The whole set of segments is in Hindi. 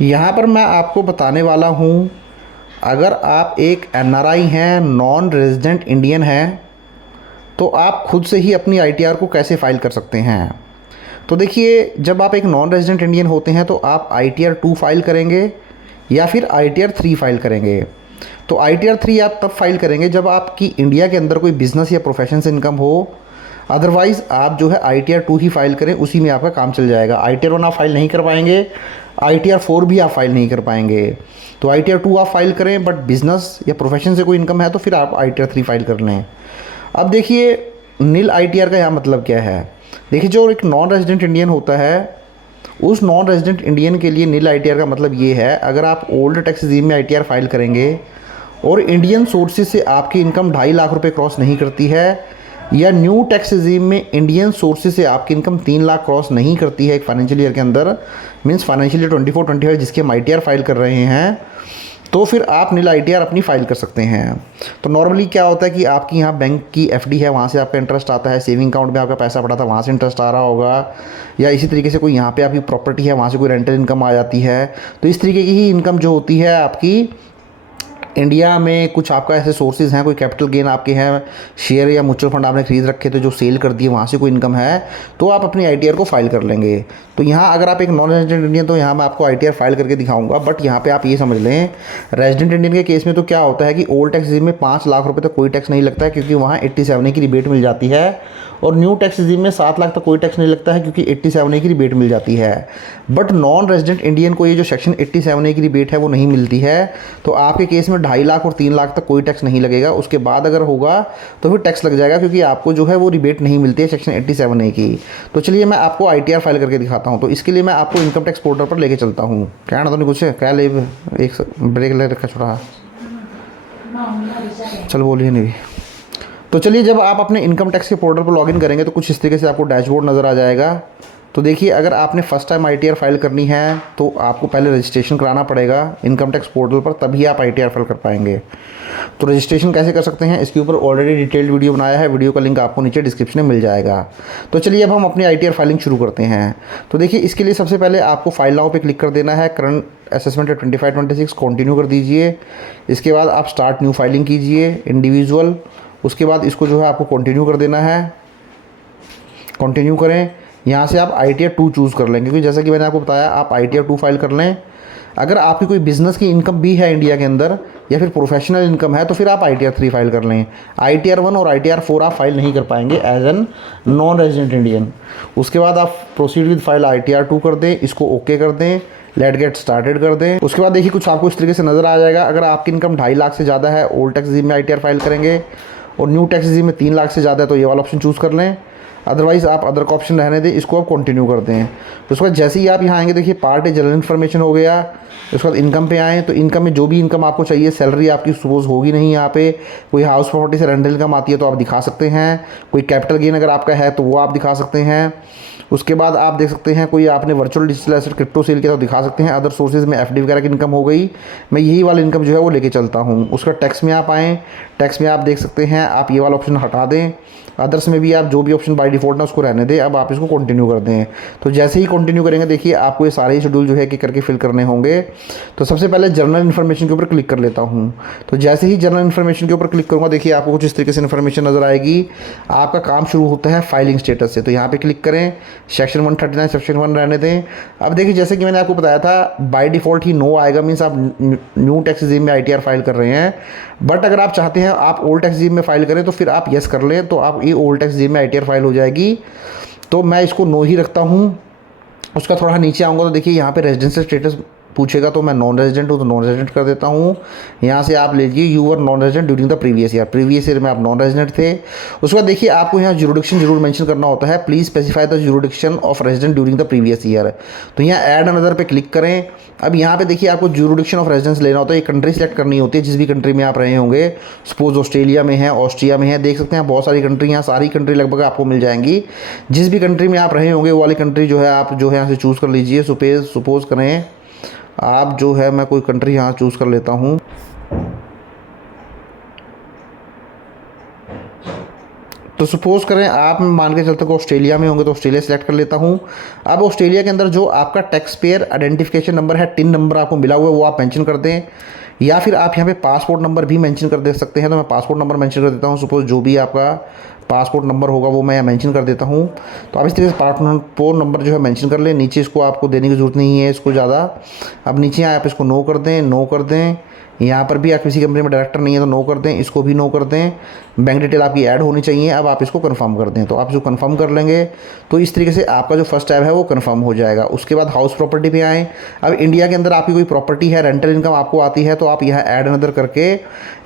यहाँ पर मैं आपको बताने वाला हूँ, अगर आप एक एनआरआई हैं, नॉन रेजिडेंट इंडियन हैं, तो आप खुद से ही अपनी आईटीआर को कैसे फ़ाइल कर सकते हैं। तो देखिए, जब आप एक नॉन रेजिडेंट इंडियन होते हैं तो आप आईटीआर 2 फाइल करेंगे या फिर आईटीआर 3 फाइल करेंगे। तो आईटीआर 3 आप तब फाइल करेंगे जब आपकी इंडिया के अंदर कोई बिज़नेस या प्रोफेशन से इनकम हो। अदरवाइज़ आप जो है आईटीआर 2 ही फाइल करें, उसी में आपका काम चल जाएगा। आईटीआर 1 आप फाइल नहीं कर पाएंगे, आईटीआर 4 भी आप फाइल नहीं कर पाएंगे। तो आईटीआर 2 आप फाइल करें, बट बिज़नेस या प्रोफेशन से कोई इनकम है तो फिर आप आईटीआर 3 फाइल कर लें। अब देखिए, नील आईटीआर का यहाँ मतलब क्या है। देखिए, जो एक नॉन रेजिडेंट इंडियन होता है, उस नॉन रेजिडेंट इंडियन के लिए नील आईटीआर का मतलब ये है, अगर आप ओल्ड टैक्स रिजीम में आईटीआर फाइल करेंगे और इंडियन सोर्सेज से आपकी इनकम 2.5 लाख रुपए क्रॉस नहीं करती है, या न्यू टैक्स रिजीम में इंडियन सोर्सेज से आपकी इनकम 3 लाख क्रॉस नहीं करती है एक फाइनेंशियल ईयर के अंदर, मीन्स फाइनेंशियल ईयर 24-25 जिसके हम आईटीआर फाइल कर रहे हैं, तो फिर आप नील आईटीआर अपनी फ़ाइल कर सकते हैं। तो नॉर्मली क्या होता है कि आपकी यहाँ बैंक की एफडी है, वहाँ से आपका इंटरेस्ट आता है, सेविंग अकाउंट में आपका पैसा पड़ा था, वहाँ से इंटरेस्ट आ रहा होगा, या इसी तरीके से कोई यहाँ पे आपकी प्रॉपर्टी है, वहाँ से कोई रेंटल इनकम आ जाती है। तो इस तरीके की ही इनकम जो होती है आपकी इंडिया में, कुछ आपका ऐसे सोर्सेज हैं, कोई कैपिटल गेन आपके हैं, शेयर या म्यूचुअल फंड आपने खरीद रखे थे जो सेल कर दिए, वहाँ से कोई इनकम है, तो आप अपनी आईटीआर को फाइल कर लेंगे। तो यहाँ अगर आप एक नॉन रेजिडेंट इंडियन, तो यहाँ मैं आपको आईटीआर फाइल करके दिखाऊंगा, बट यहाँ पे आप ये समझ लें, रेजिडेंट इंडियन के केस में तो क्या होता है कि ओल्ड टैक्स रिजीम में 5 लाख रुपये तक कोई टैक्स नहीं लगता है, क्योंकि वहाँ 87A की रिबेट मिल जाती है, और न्यू टैक्स रिजीम में 7 लाख तक कोई टैक्स नहीं लगता है, क्योंकि 87A की रिबेट मिल जाती है। बट नॉन रेजिडेंट इंडियन को ये जो सेक्शन 87A की रिबेट है वो नहीं मिलती है। तो आपके केस में 2.5 लाख और 3 लाख तक कोई टैक्स नहीं लगेगा, उसके बाद अगर होगा तो फिर टैक्स लग जाएगा, क्योंकि आपको जो है वो रिबेट नहीं मिलती है सेक्शन 87A की। तो चलिए मैं आपको आईटीआर फाइल करके दिखाता हूँ। तो इसके लिए मैं आपको इनकम टैक्स पोर्टल पर लेके चलता हूँ। क्या ना, तो नहीं कुछ क्या ले, एक ब्रेक ले रखा छोड़ा, चल बोलिए नहीं। तो चलिए, जब आप अपने इनकम टैक्स के पोर्टल पर लॉगिन करेंगे तो कुछ इस तरीके से आपको डैशबोर्ड नज़र आ जाएगा। तो देखिए, अगर आपने फ़र्स्ट टाइम आईटीआर फाइल करनी है तो आपको पहले रजिस्ट्रेशन कराना पड़ेगा इनकम टैक्स पोर्टल पर, तभी आप आईटीआर फाइल कर पाएंगे। तो रजिस्ट्रेशन कैसे कर सकते हैं, इसके ऊपर ऑलरेडी डिटेल्ड वीडियो बनाया है, वीडियो का लिंक आपको नीचे डिस्क्रिप्शन में मिल जाएगा। तो चलिए अब हम अपनी आईटीआर फाइलिंग शुरू करते हैं। तो देखिए, इसके लिए सबसे पहले आपको फाइल नाउ पे क्लिक कर देना है। करंट असेसमेंट है 25-26, कंटिन्यू कर दीजिए। इसके बाद आप स्टार्ट न्यू फाइलिंग कीजिए इंडिविजुअल। उसके बाद इसको जो है आपको कंटिन्यू कर देना है। कंटिन्यू करें, यहाँ से आप आईटीआर 2 चूज़ कर लें, क्योंकि जैसा कि मैंने आपको बताया, आप आईटीआर 2 फाइल कर लें। अगर आपकी कोई बिज़नेस की इनकम भी है इंडिया के अंदर, या फिर प्रोफेशनल इनकम है, तो फिर आप आईटीआर 3 फाइल कर लें। आईटीआर 1 और आईटीआर 4 आप फाइल नहीं कर पाएंगे as an non resident Indian. उसके बाद आप प्रोसीड विद फाइल आईटीआर 2 कर दें, इसको ओके कर दें, लेट गेट स्टार्टेड कर दें। उसके बाद देखिए, कुछ आपको इस तरीके से नज़र आ जाएगा। अगर आपकी इनकम 2.5 लाख से ज़्यादा है, ओल्ड टैक्स रिजीम में आईटीआर फाइल करेंगे, और न्यू टैक्स रिजीम में 3 लाख से ज़्यादा है तो ये वाला ऑप्शन चूज़ कर लें। अदरवाइज़ आप अदर का ऑप्शन रहने दें, इसको आप कंटिन्यू कर दें। उसके बाद जैसे ही आप यहाँ आएंगे, देखिए पार्ट ए जनरल इन्फॉर्मेशन हो गया। उसके बाद इनकम पे आएँ, तो इनकम में जो भी इनकम आपको चाहिए, सैलरी आपकी सपोज होगी नहीं यहाँ पे, कोई हाउस प्रॉपर्टी से रेंटल इनकम आती है तो आप दिखा सकते हैं, कोई कैपिटल गेन अगर आपका है तो वो आप दिखा सकते हैं। उसके बाद आप देख सकते हैं कोई आपने virtual digital asset crypto sell किया तो दिखा सकते हैं। अदर सोर्सेज में एफडी वगैरह की इनकम हो गई, मैं यही वाली इनकम जो है वो लेके चलता हूँ। उसका टैक्स में आप आएँ, टैक्स में आप देख सकते हैं, आप ये वाला ऑप्शन हटा दें। अदर्स में भी आप जो भी ऑप्शन बाय डिफ़ॉल्ट ना उसको रहने दें, अब आप इसको कंटिन्यू कर दें। तो जैसे ही कंटिन्यू करेंगे, देखिए आपको ये सारे ही शेड्यूल जो है कि करके फिल करने होंगे। तो सबसे पहले जनरल इन्फॉर्मेशन के ऊपर क्लिक कर लेता हूँ। तो जैसे ही जनरल इन्फॉर्मेशन के ऊपर क्लिक करूँगा, देखिए आपको कुछ इस तरीके से इन्फॉर्मेशन नज़र आएगी। आपका काम शुरू होता है फाइलिंग स्टेटस से, तो यहाँ पर क्लिक करें, सेक्शन 139 सेक्शन 1 रहने दें। अब देखिए, जैसे कि मैंने आपको बताया था, बाय डिफ़ॉल्ट ही नो आएगा, मीन्स आप न्यू टैक्स रिजीम में आईटीआर फाइल कर रहे हैं। बट अगर आप चाहते हैं आप ओल्ड टैक्स रिजीम में फाइल करें, तो फिर आप येस कर लें, तो आप ये ओल्ड टैक्स रिजीम में आईटीआर फाइल हो जाएगी। तो मैं इसको नो ही रखता हूँ। उसका थोड़ा नीचे आऊँगा तो देखिए यहाँ पे रेजिडेंशियल स्टेटस पूछेगा, तो मैं नॉन रेजिडेंट हूँ तो नॉन रेजिडेंट कर देता हूँ। यहाँ से आप लीजिए you were non resident during the previous year में आप नॉन रेजिडेंट थे। उसके बाद देखिए आपको यहाँ जुरिडिक्शन जरूर मेंशन करना होता है, please specify the jurisdiction of resident during the previous year. तो यहाँ ऐड अनदर पे क्लिक करें। अब यहाँ पे देखिए आपको जुरिडिक्शन ऑफ रेजिडेंस लेना होता है, ये कंट्री सेलेक्ट करनी होती है जिस भी कंट्री में आप रहे होंगे। सपोज ऑस्ट्रेलिया में है, ऑस्ट्रिया में है, देख सकते हैं बहुत सारी कंट्री, यहाँ सारी कंट्री लगभग आपको मिल जाएंगी। जिस भी कंट्री में आप रहे होंगे वो वाली कंट्री जो है आप जो है यहाँ से चूज़ कर लीजिए। सपोज करें आप जो है, मैं कोई कंट्री यहाँ चूज़ कर लेता हूँ। तो सपोज़ करें आप मान के चलते हो ऑस्ट्रेलिया में होंगे तो ऑस्ट्रेलिया सेलेक्ट कर लेता हूँ। अब ऑस्ट्रेलिया के अंदर जो आपका टैक्स पेयर आइडेंटिफिकेशन नंबर है, टिन नंबर आपको मिला हुआ है, वो आप मेंशन कर दें, या फिर आप यहाँ पे पासपोर्ट नंबर भी मेंशन कर दे सकते हैं। तो मैं पासपोर्ट नंबर मेंशन कर देता हूँ। सपोज़ जो भी आपका पासपोर्ट नंबर होगा वो मैं मेंशन कर देता हूँ। तो आप इस तरीके से पासपोर्ट नंबर जो है मेंशन कर लें। नीचे इसको आपको देने की ज़रूरत नहीं है इसको ज़्यादा। अब नीचे आप इसको नो कर दें, नो कर दें। यहाँ पर भी आप किसी कंपनी में डायरेक्टर नहीं है तो नो कर दें, इसको भी नो कर दें। बैंक डिटेल आपकी ऐड होनी चाहिए। अब आप इसको कंफर्म कर दें। तो आप इसको कंफर्म कर लेंगे तो इस तरीके से आपका जो फर्स्ट टैब है वो कंफर्म हो जाएगा। उसके बाद हाउस प्रॉपर्टी पे आएँ। अब इंडिया के अंदर आपकी कोई प्रॉपर्टी है, रेंटल इनकम आपको आती है, तो आप यहाँ ऐड अनदर करके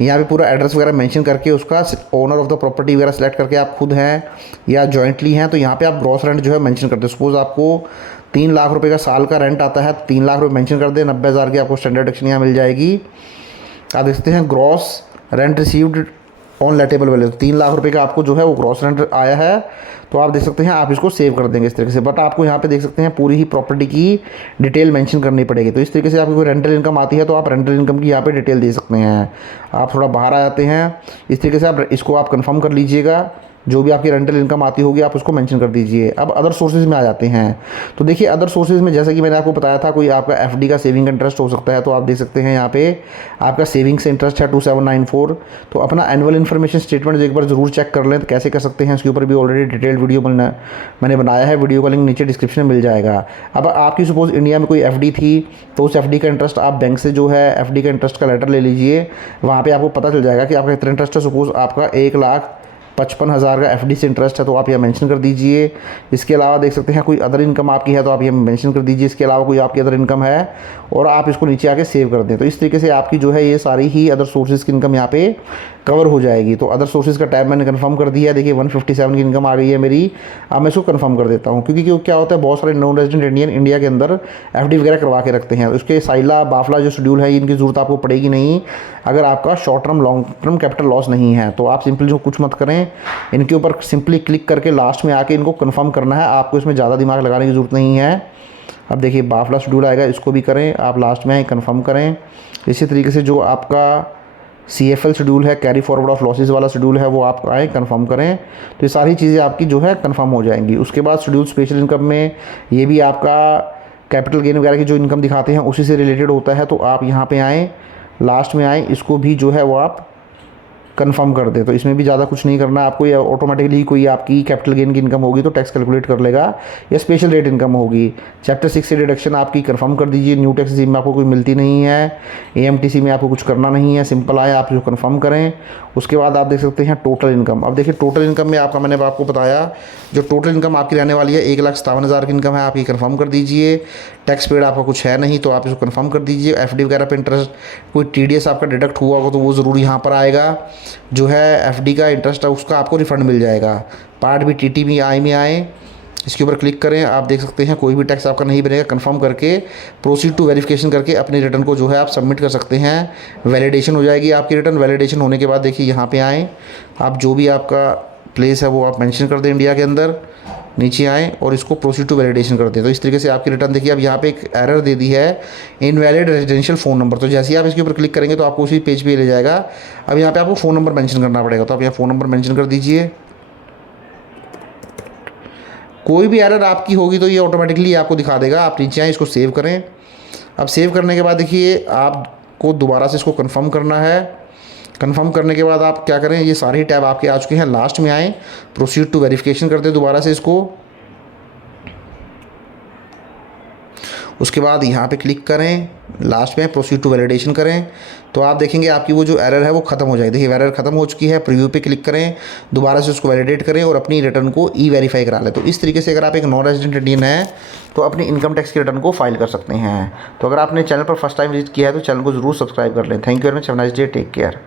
यहाँ पे पूरा एड्रेस वगैरह मेंशन करके उसका ओनर ऑफ द प्रॉपर्टी वगैरह सेलेक्ट करके आप खुद हैं या जॉइंटली हैं तो यहाँ पे आप ग्रॉस रेंट जो है मेंशन कर दें। सपोज़ आपको 3 लाख रुपए का साल का रेंट आता है, 3 लाख रुपये मेंशन कर दें। 90,000 की आपको स्टैंडर्ड डिडक्शन यहाँ मिल जाएगी। आप देखते हैं gross rent received on letable value, 3 lakh रुपए का आपको जो है वो ग्रॉस रेंट आया है। तो आप देख सकते हैं आप इसको सेव कर देंगे इस तरीके से। बट आपको यहाँ पे देख सकते हैं पूरी ही प्रॉपर्टी की डिटेल मेंशन करनी पड़ेगी। तो इस तरीके से आपको कोई रेंटल इनकम आती है तो आप रेंटल इनकम की यहाँ पे डिटेल दे सकते हैं। आप थोड़ा बाहर आ जाते हैं, इस तरीके से आप इसको आप कन्फर्म कर लीजिएगा। जो भी आपकी रेंटल इनकम आती होगी आप उसको मेंशन कर दीजिए। अब अदर सोर्सेज में आ जाते हैं। तो देखिए अदर सोर्सेज में जैसा कि मैंने आपको बताया था, कोई आपका एफडी का सेविंग इंटरेस्ट हो सकता है। तो आप देख सकते हैं यहाँ पे आपका सेविंग्स इंटरेस्ट है 2794। तो अपना एनुअल इन्फॉर्मेशन स्टेटमेंट एक बार ज़रूर चेक कर लें। तो कैसे कर सकते हैं इसके ऊपर भी ऑलरेडी डिटेल्ड वीडियो मैंने बनाया है। वीडियो का लिंक नीचे डिस्क्रिप्शन में मिल जाएगा। अब आपकी सपोज़ इंडिया में कोई एफडी थी तो उस एफडी का इंटरेस्ट आप बैंक से जो है एफडी का इंटरेस्ट का लेटर ले लीजिए। वहाँ पर आपको पता चल जाएगा कि आपका कितना इंटरेस्ट है। सपोज़ आपका 1,55,000 का एफडी से इंटरेस्ट है तो आप यह मेंशन कर दीजिए। इसके अलावा देख सकते हैं कोई अदर इनकम आपकी है तो आप ये मेंशन कर दीजिए। इसके अलावा कोई आपकी अदर इनकम है और आप इसको नीचे आके सेव कर दें। तो इस तरीके से आपकी जो है ये सारी ही अदर सोर्सेज की इनकम यहाँ पे कवर हो जाएगी। तो अदर सोर्सेज का टैब मैंने कंफर्म कर दिया है। देखिए 157 की इनकम आ गई है मेरी। अब मैं इसको कंफर्म कर देता हूँ क्योंकि क्या होता है बहुत सारे नॉन रेजिडेंट इंडियन इंडिया के अंदर एफडी वगैरह करवा के रखते हैं। उसके साइला बाफला जो शेड्यूल है इनकी ज़रूरत आपको पड़ेगी नहीं अगर आपका short term long term capital loss नहीं है। तो आप सिंपली जो कुछ मत करें, इनके ऊपर सिंपली क्लिक करके लास्ट में आके इनको कंफर्म करना है। आपको इसमें ज़्यादा दिमाग लगाने की ज़रूरत नहीं है। अब देखिए बाफला शेड्यूल आएगा, इसको भी करें, आप लास्ट में कंफर्म करें। इसी तरीके से जो आपका CFL शेड्यूल है, कैरी फॉरवर्ड ऑफ लॉसेस वाला शेड्यूल है, वो आप आए कंफर्म करें। तो ये सारी चीज़ें आपकी जो है कंफर्म हो जाएंगी। उसके बाद शेड्यूल स्पेशल इनकम में ये भी आपका कैपिटल गेन वगैरह की जो इनकम दिखाते हैं उसी से रिलेटेड होता है। तो आप यहाँ पे आएँ, लास्ट में आएँ, इसको भी जो है वो आप कंफर्म कर दे। तो इसमें भी ज़्यादा कुछ नहीं करना आपको। या ऑटोमेटिकली कोई आपकी कैपिटल गेन की इनकम होगी तो टैक्स कैलकुलेट कर लेगा, या स्पेशल रेट इनकम होगी। चैप्टर 6 से डिडक्शन आपकी कंफर्म कर दीजिए। न्यू टैक्स स्कीम में आपको कोई मिलती नहीं है, AMTC में आपको कुछ करना नहीं है। सिंपल आए आप जो कंफर्म करें। उसके बाद आप देख सकते हैं टोटल इनकम। अब देखिए टोटल इनकम में आपका मैंने आपको बताया जो टोटल इनकम आपकी रहने वाली है 1,57,000 की इनकम है, आप ये कंफर्म कर दीजिए। टैक्स पेड आपका कुछ है नहीं तो आप इसको कंफर्म कर दीजिए। एफडी वगैरह पे इंटरेस्ट कोई TDS आपका डिडक्ट हुआ होगा तो वो ज़रूर यहाँ पर आएगा। जो है एफडी का इंटरेस्ट है उसका आपको रिफंड मिल जाएगा। पार्ट भी TT में आई में आए, इसके ऊपर क्लिक करें। आप देख सकते हैं कोई भी टैक्स आपका नहीं बनेगा। कंफर्म करके प्रोसीड टू वेरिफिकेशन करके अपनी रिटर्न को जो है आप सबमिट कर सकते हैं। वैलिडेशन हो जाएगी आपकी रिटर्न। वैलिडेशन होने के बाद देखिए यहाँ पे आएँ, आप जो भी आपका प्लेस है वो आप मेंशन कर दें इंडिया के अंदर। नीचे आएँ और इसको प्रोसीड टू वैलिडेशन कर दें। तो इस तरीके से आपकी रिटर्न देखिए। अब यहाँ पे एक एरर दे दी है, इनवैलिड रेजिडेंशियल फ़ोन नंबर। तो जैसे ही आप इसके ऊपर क्लिक करेंगे तो आपको उसी पेज पे ले जाएगा। अब यहाँ पे आपको फ़ोन नंबर मेंशन करना पड़ेगा। तो आप यहाँ फ़ोन नंबर मेंशन कर दीजिए। कोई भी एरर आपकी होगी तो ये ऑटोमेटिकली आपको दिखा देगा। आप नीचे आएँ, इसको सेव करें। अब सेव करने के बाद देखिए आपको दोबारा से इसको कंफर्म करना है। कंफर्म करने के बाद आप क्या करें, ये सारे टैब आपके आ चुके हैं। लास्ट में आएँ, प्रोसीड टू वेरिफिकेशन करते हैं दोबारा से इसको। उसके बाद यहाँ पे क्लिक करें, लास्ट में प्रोसीड टू वैलिडेशन करें। तो आप देखेंगे आपकी वो जो एरर है वो ख़त्म हो जाएगी। देखिए एरर ख़त्म हो चुकी है। प्रीव्यू पे क्लिक करें, दोबारा से उसको वैलिडेट करें और अपनी रिटर्न को वेरीफाई करा लें। तो इस तरीके से अगर आप एक नॉन रेजिडेंट इंडियन हैं तो अपनी इनकम टैक्स की रिटर्न को फाइल कर सकते हैं। तो अगर आपने चैनल पर फर्स्ट टाइम विजिट किया है तो चैनल को ज़रूर सब्सक्राइब कर लें। Thank you very much, have a nice day, take care.